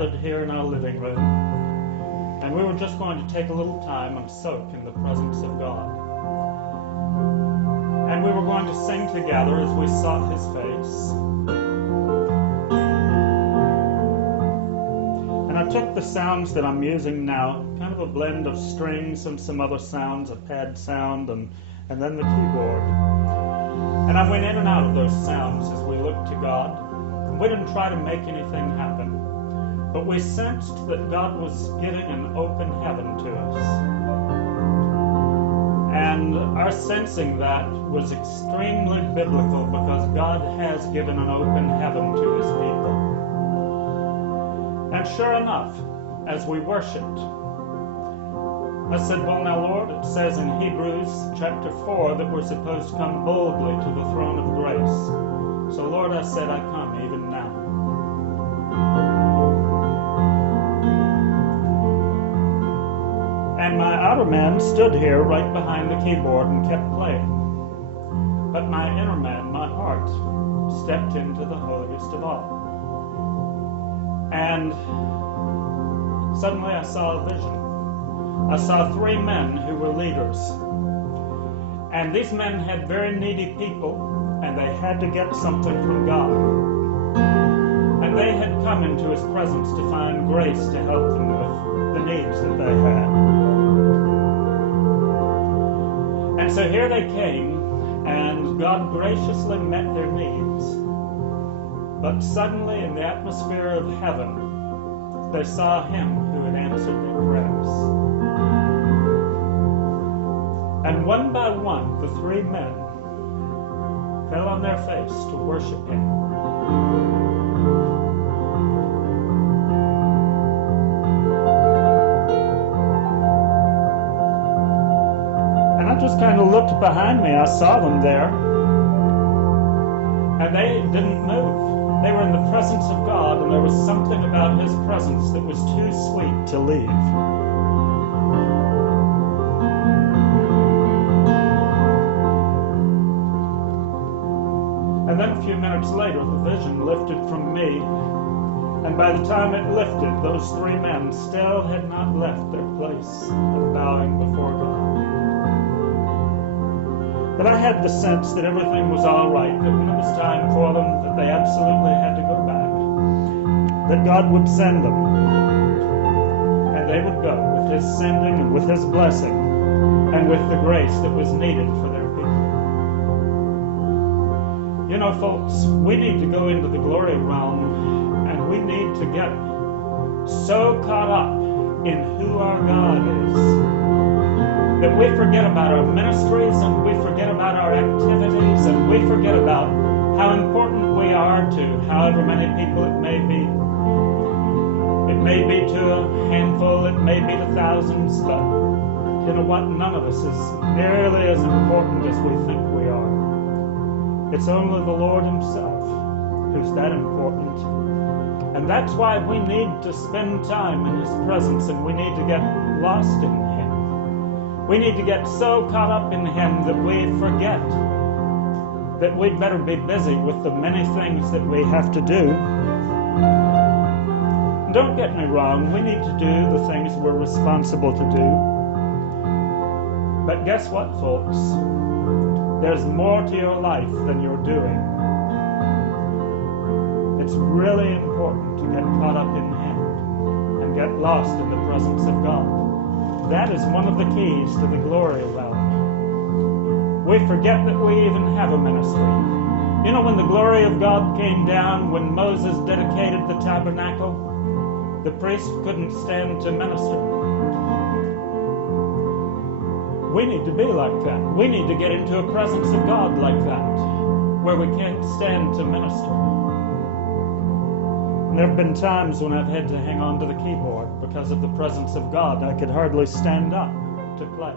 gathered here in our living room, and we were just going to take a little time and soak in the presence of God. And we were going to sing together as we sought His face. And I took the sounds that I'm using now, kind of a blend of strings and some other sounds, a pad sound, and then the keyboard. And I went in and out of those sounds as we looked to God. And we didn't try to make anything happen, but we sensed that God was giving an open heaven to us. And our sensing that was extremely biblical, because God has given an open heaven to His people. And sure enough, as we worshiped, I said, well now Lord, it says in Hebrews chapter 4 that we're supposed to come boldly to the throne of grace. So Lord, I said, I come even now. And my outer man stood here right behind the keyboard and kept playing. But my inner man, my heart, stepped into the holiest of all. And suddenly I saw a vision. I saw 3 men who were leaders. And these men had very needy people, and they had to get something from God. And they had come into His presence to find grace to help them with the needs that they had. And so here they came, and God graciously met their needs. But suddenly, in the atmosphere of heaven, they saw Him who had answered their prayers. And one by one, the 3 men fell on their face to worship Him. And I just kind of looked behind me. I saw them there. And they didn't move. They were in the presence of God, and there was something about His presence that was too sweet to leave. And then a few minutes later, the vision lifted from me, and by the time it lifted, those 3 men still had not left their place of bowing before God. But I had the sense that everything was all right, that when it was time for them, that they absolutely had to go back, that God would send them, and they would go with His sending and with His blessing and with the grace that was needed for their people. You know, folks, we need to go into the glory realm, and we need to get so caught up in who our God is that we forget about our ministries, and we forget about our activities, and we forget about how important we are to however many people it may be. It may be to a handful, it may be to thousands, but you know what? None of us is nearly as important as we think we are. It's only the Lord Himself who's that important. And that's why we need to spend time in His presence, and we need to get lost in Him. We need to get so caught up in Him that we forget that we'd better be busy with the many things that we have to do. And don't get me wrong, we need to do the things we're responsible to do. But guess what, folks? There's more to your life than you're doing. It's really important to get caught up in Him and get lost in the presence of God. That is one of the keys to the glory realm. We forget that we even have a ministry. You know, when the glory of God came down, when Moses dedicated the tabernacle, the priest couldn't stand to minister. We need to be like that. We need to get into a presence of God like that, where we can't stand to minister. And there have been times when I've had to hang on to the keyboard because of the presence of God. I could hardly stand up to play.